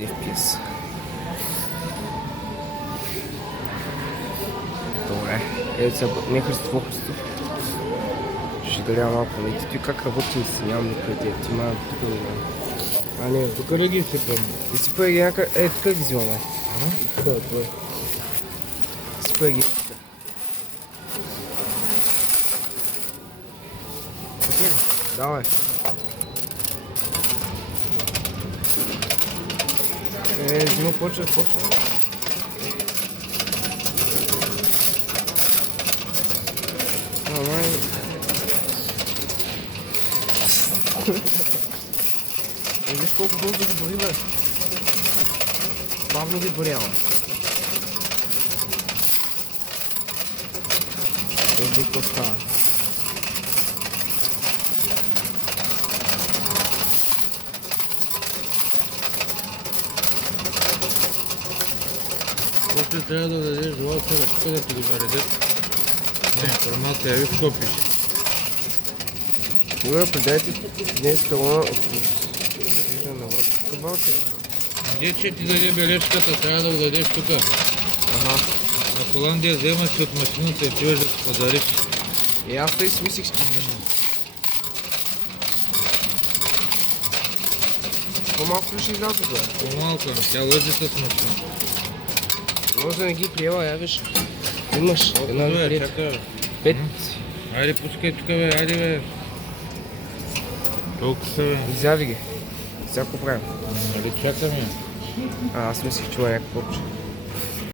FPS. Добре. Ето сега, не Христо. Ще даря малко на ти как работи си, нямам никаква идея. Ти ма тук да знам. А не, Тук ли ги сипам? изсипай ги някъде. Тук ги взимаме. Тук е това. Изсипай ги. Окей, давай. Взима почва. Виж колко бързо ги бори, бе. Бавно ги борява. Виж какво става. После трябва да дадеш жлака ръчка да ти го наредят. Не, информация, виж какво пише. Добре, предайте днес талона от зарежда на вашата кабалка. Где че ти даде бележката, трябва да го дадеш тук. Ага. На Холандия вземаш си от машината и отиваш да си подариш. И аз тъй си мислих, че къща. По-малко ли ще изляза, бе? По-малко, тя лъжи с машината. Може да не ги приела, я виж. Имаш една Добре, трета. чакай. 5. Айде пускай тук, бе, айде, бе. Толкова са, бе. Изяви ги. Всяко правим. Нали чакаме? Аз мислих, че има някакво общо.